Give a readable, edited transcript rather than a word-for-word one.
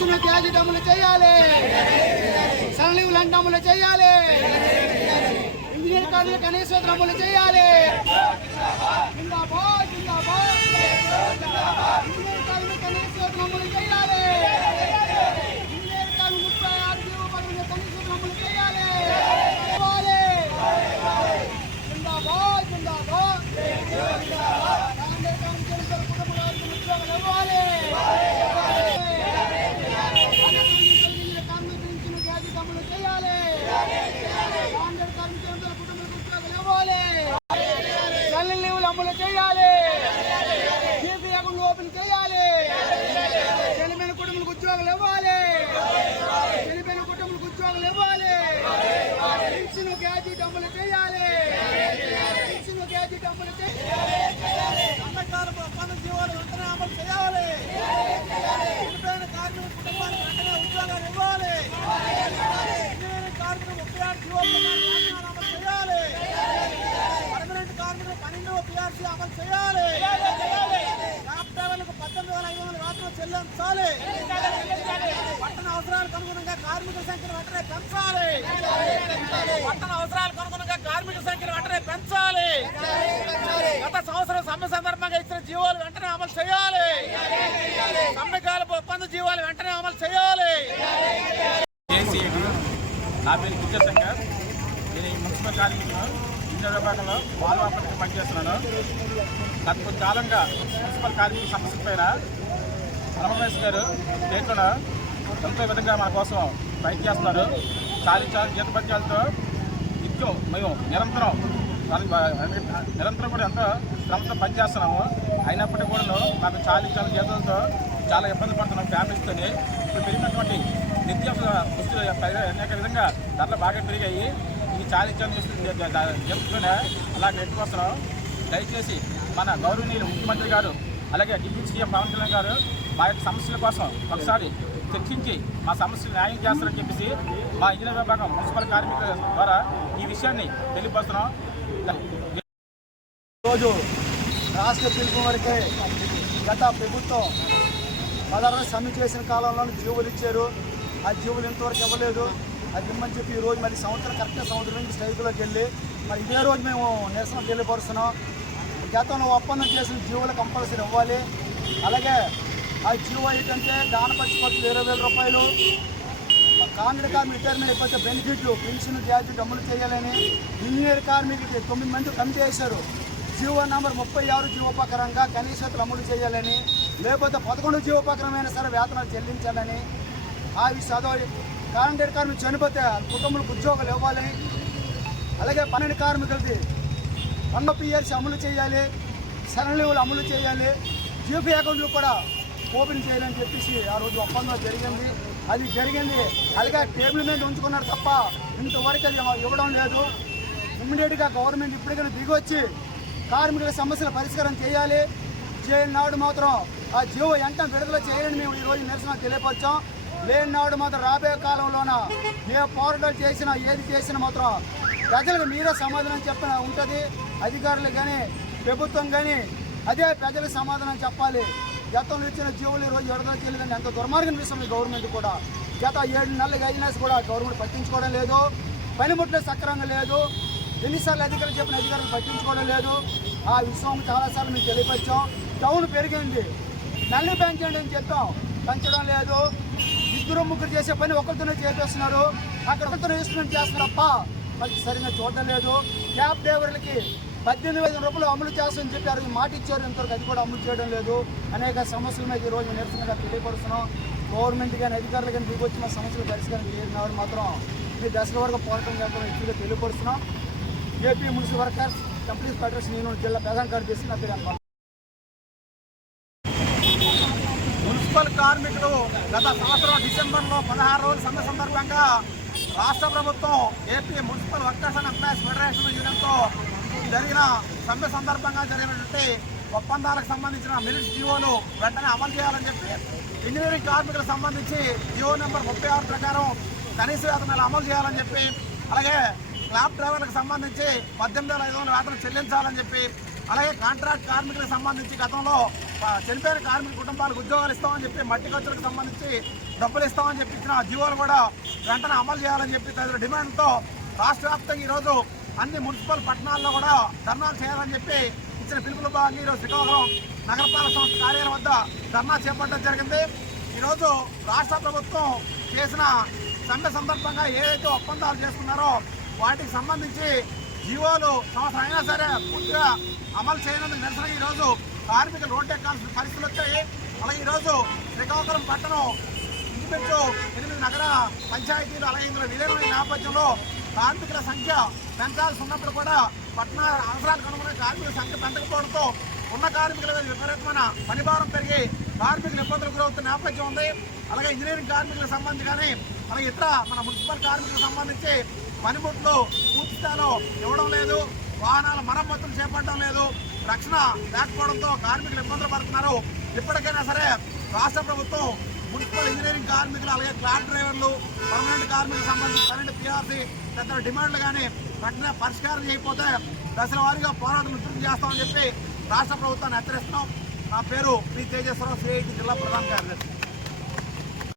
Pension gadget అమలు చేయాలి, సరళీవులంట అమలు చేయాలి, ఇంజనీర్ కార్మికుల కనీస వేతనం అమలు చేయాలి. జిందాబాద్ జిందాబాద్, ఇంజనీర్ కార్మికుల కనీస వేతనం అమలు చేయాలి, ఇంజనీర్ కార్మికులు 36 జీవో పదవుల కనీస వేతనం అమలు చేయాలి. జిందాబాద్ జిందాబాద్, అమలు చేయాలి, జీపీ అకౌంట్లు ఓపెన్ చేయాలి, చనిపోయిన కుటుంబాలకు ఉద్యోగాలు ఇవ్వాలి, చనిపోయిన కుటుంబాలకు ఉద్యోగాలు ఇవ్వాలి, పెన్షన్ గ్యాజెట్ అమలు చేయాలి, పెన్షన్ గ్యాజెట్ అమలు చేయాలి, సంఘటనలు ఒప్పంద జీవోలు వెంటనే అమలు చేయాలి, చనిపోయిన కార్మిక కుటుంబాలకు వెంటనే ఉద్యోగాలు ఇవ్వాలి, ఇంజనీరింగ్ కార్మికులు 36 జీవోలు అమలు చేయాలి, పర్మనెంట్ కార్మికులు 12వ PRC అమలు చేయాలి, క్యాబ్ డ్రైవర్లకు 18,500 వేతనం చెల్లించాలి, పట్టణ అవసరాలకు అనుగుణంగా కార్మికుల సంఖ్యను వెంటనే పెంచాలి, పట్టణ అవసరాలకు అనుగుణంగా కార్మికుల సంఖ్యను వెంటనే పెంచాలి, గత సంవత్సరం సమ్మె సందర్భంగా ఇచ్చిన జీవోలు వెంటనే అమలు చేయాలి, సమ్మెకాలపు ఒప్పంద జీవోలు వెంటనే అమలు చేయాలి. నా పేరు విద్యాశంకర్, నేను ఈ మున్సిపల్ కార్మికులను ఇంజనీర్ విభాగంలో వాల్వ్ ఆపరేటర్ పనిచేస్తున్నాను. గత కొద్ది కాలంగా మున్సిపల్ కార్మికుల సమస్య పైన రమేష్ గారు స్టేట్లో ఎంతో విధంగా మన కోసం ఫైట్ చేస్తున్నారు. చాలీ జీతభత్యాలతో నిత్యం మేము నిరంతరం కూడా ఎంతో శ్రమతో పనిచేస్తున్నాము. అయినప్పటికీ కూడా మాకు చాలీ జీతాలతో చాలా ఇబ్బంది పడుతున్నాం ఫ్యామిలీస్తోని. ఇప్పుడు పెరిగినటువంటి నిత్యావసర వస్తువులు అనేక విధంగా ధరలు బాగా పెరిగాయి. ఈ చాలీ జరుగుతూనే అలా నెట్టుకొస్తున్నాం. దయచేసి మన గౌరవనీయులు ముఖ్యమంత్రి గారు అలాగే డిప్యూటీ సీఎం పవన్ కళ్యాణ్ గారు మా యొక్క సమస్యల కోసం ఒకసారి చర్చించి మా సమస్యలు న్యాయం చేస్తారని చెప్పేసి మా ఇంజనీర్ విభాగం మున్సిపల్ కార్మికుల ద్వారా ఈ విషయాన్ని తెలియపరుస్తున్నాం. ఈరోజు రాష్ట్ర పిలుపు వరకే గత ప్రభుత్వం 16 సమ్మె చేసిన కాలంలో జీవులు ఇచ్చారు. ఆ జీవులు ఇంతవరకు ఇవ్వలేదు. అది ఇమ్మని చెప్పి ఈరోజు మరి కరెక్ట్గా సంవత్సరం నుంచి స్ట్రైకులోకి వెళ్ళి మరి ఇదే రోజు మేము నిరసన తెలియపరుస్తున్నాం. గతంలో ఒప్పందం చేసిన జీవులు కంపల్సరీ ఇవ్వాలి. అలాగే ఆ జీవో ఏంటంటే దానపక్ష ఖర్చులు 20,000 రూపాయలు, కాంట్రాక్ట్ కార్మికులు రిటైర్మెంట్ అయిపోతే బెనిఫిట్లు పెన్షన్ గ్యాజెట్ అమలు చేయాలని ఇంజనీర్ కార్మికులకి 9 మంది కమిటీ వేశారు. జీవో నంబర్ 36 జీవో ప్రకారంగా కనీస వేతనం అమలు చేయాలని, లేకపోతే 11 జీవో ప్రకారమైనా సరే వేతనాలు చెల్లించాలని, ఆ చదవాలి. కాంట్రాక్ట్ కార్మికులు చనిపోతే కుటుంబాలకు ఉద్యోగాలు ఇవ్వాలని, అలాగే 12 కార్మికులకి 100 PRC అమలు చేయాలి, సరళీవులు అమలు చేయాలి, జీపీ అకౌంట్లు కూడా ఓపెన్ చేయాలని చెప్పేసి ఆ రోజు ఒప్పందం జరిగింది. అది జరిగింది. అలాగే టేబుల్ మీద ఉంచుకున్నారు తప్ప ఇంతవరకు అది ఇవ్వడం లేదు. ఇమ్మీడియట్గా గవర్నమెంట్ ఇప్పటికైనా దిగొచ్చి కార్మికుల సమస్యల పరిష్కారం చేయాలి. చేయని నాడు మాత్రం ఆ జీవో వెంటనే విడుదల చేయాలని మేము ఈరోజు నిరసన తెలియపరిచాం. లేని నాడు మాత్రం రాబోయే కాలంలోన ఏ పోరాటాలు చేసినా ఏది చేసినా మాత్రం ప్రజలకు మీరే సమాధానం చెప్పిన ఉంటుంది. అధికారులు కానీ ప్రభుత్వం కానీ అదే ప్రజలకు సమాధానం చెప్పాలి. గతంలో ఇచ్చిన జీవులు ఈరోజు విడుదల చేయలేదని ఎంత దుర్మార్గం విషయం గవర్నమెంట్ కూడా. గత 7 నెలలు అయినా కూడా గవర్నమెంట్ పట్టించుకోవడం లేదు. పనిముట్లు సక్రమంగా లేదు. ఎన్నిసార్లు అధికారులు చెప్పిన అధికారులు పట్టించుకోవడం లేదు. ఆ విషయం చాలాసార్లు మేము తెలియపరిచాం. టౌన్ పెరిగింది, నల్లి పెంచండి అని చెప్పాం, పెంచడం లేదు. 2-3 చేసే పని ఒకరితోనే చేసేస్తున్నారు. అక్కడ ఒకరితోనే ఇన్స్ట్రుమెంట్ చేస్తున్నారప్ప మరి సరిగ్గా చూడడం లేదు. క్యాబ్ డ్రైవర్లకి 18,000 రూపాయలు అమలు చేస్తామని చెప్పి ఆ మాట ఇచ్చారు. ఇంతవరకు అది కూడా అమలు చేయడం లేదు. అనేక సమస్యల మీద ఈరోజు నిరసనగా తెలియపరుస్తున్నాం. గవర్నమెంట్ కానీ అధికారులు కానీ దిగొచ్చి మా సమస్యలు పరిష్కారం చేయడం మాత్రం ఈ దశల వరకు పోరాటం చేద్దాం ఎక్కువగా తెలియపరుస్తున్నాం. AP municipal workers companies federation union జిల్లా ప్రధాన కార్యదర్శి నా పేరు అనుకుంటున్నాను. మున్సిపల్ కార్మికులు గత సంవత్సరం డిసెంబర్లో 16 రోజుల సమ్మె సందర్భంగా రాష్ట్ర ప్రభుత్వం AP municipal workers and employees federation యూనియన్తో జరిగిన సమ్మె సందర్భంగా జరిగినటువంటి ఒప్పందాలకు సంబంధించిన మెరిట్స్ జీవోలు వెంటనే అమలు చేయాలని చెప్పి, ఇంజనీరింగ్ కార్మికులకు సంబంధించి జీవో నెంబర్ 36 ప్రకారం కనీస వేతనాలు అమలు చేయాలని చెప్పి, అలాగే క్యాబ్ డ్రైవర్లకు సంబంధించి 18,500 వేతనం చెల్లించాలని చెప్పి, అలాగే కాంట్రాక్ట్ కార్మికులకు సంబంధించి గతంలో చనిపోయిన కార్మిక కుటుంబాలకు ఉద్యోగాలు ఇస్తామని చెప్పి మట్టి ఖర్చులకు సంబంధించి డబ్బులు ఇస్తామని చెప్పి ఇచ్చిన జీవోలు కూడా వెంటనే అమలు చేయాలని చెప్పి తదితర డిమాండ్తో రాష్ట్ర వ్యాప్తంగా ఈరోజు అన్ని మున్సిపల్ పట్టణాల్లో కూడా ధర్నాలు చేయాలని చెప్పి ఇచ్చిన పిలుపుల భాగంగా ఈరోజు శ్రీకాకుళం నగరపాలక సంస్థ కార్యాలయం వద్ద ధర్నా చేపట్టడం జరిగింది. ఈరోజు రాష్ట్ర ప్రభుత్వం చేసిన సమ్మె సందర్భంగా ఏదైతే ఒప్పందాలు చేసుకున్నారో వాటికి సంబంధించి జీవోలు సంవత్సరం అయినా సరే పూర్తిగా అమలు చేయనందుకు నిరసన ఈరోజు కార్మికులు రోడ్డు ఎక్కాల్సిన పరిస్థితులు వచ్చాయి. అలాగే ఈరోజు శ్రీకాకుళం పట్టణం ఇంచుమించు 8 నగర పంచాయతీలు అలాగే ఇందులో విలీనమైన నేపథ్యంలో కార్మికుల సంఖ్య పెంచాల్సి ఉన్నప్పుడు కూడా పట్టణ అవసరాలకు అనుగుణ కార్మికుల సంఖ్య పెంచకపోవడంతో ఉన్న కార్మికుల మీద విపరీతమైన పనిభారం పెరిగి కార్మికులు ఇబ్బందులు గురవుతున్న నేపథ్యం ఉంది. అలాగే ఇంజనీరింగ్ కార్మికులకు సంబంధించి కానీ అలాగే ఇతర మన మున్సిపల్ కార్మికులకు సంబంధించి పనిముట్లు పూర్తి స్థాయిలో ఇవ్వడం లేదు, వాహనాల మరమ్మతులు చేపట్టడం లేదు, రక్షణ లేకపోవడంతో కార్మికులు ఇబ్బందులు పడుతున్నారు. ఇప్పటికైనా సరే రాష్ట్ర ప్రభుత్వం మున్సిపల్ ఇంజనీరింగ్ కార్మికులు అలాగే క్లాబ్ డ్రైవర్లు పర్మనెంట్ కార్మికులకు సంబంధించి కరెంట్ పిఆర్సీ తదితర డిమాండ్లు కానీ వెంటనే పరిష్కారం చేయకపోతే దశల వారీగా పోరాటం ఉధృతం చేస్తామని చెప్పి రాష్ట్ర ప్రభుత్వాన్ని హెచ్చరిస్తున్నాం. నా పేరు పి తేజేశ్వరరావు, సిఐటి జిల్లా ప్రధాన కార్యదర్శి.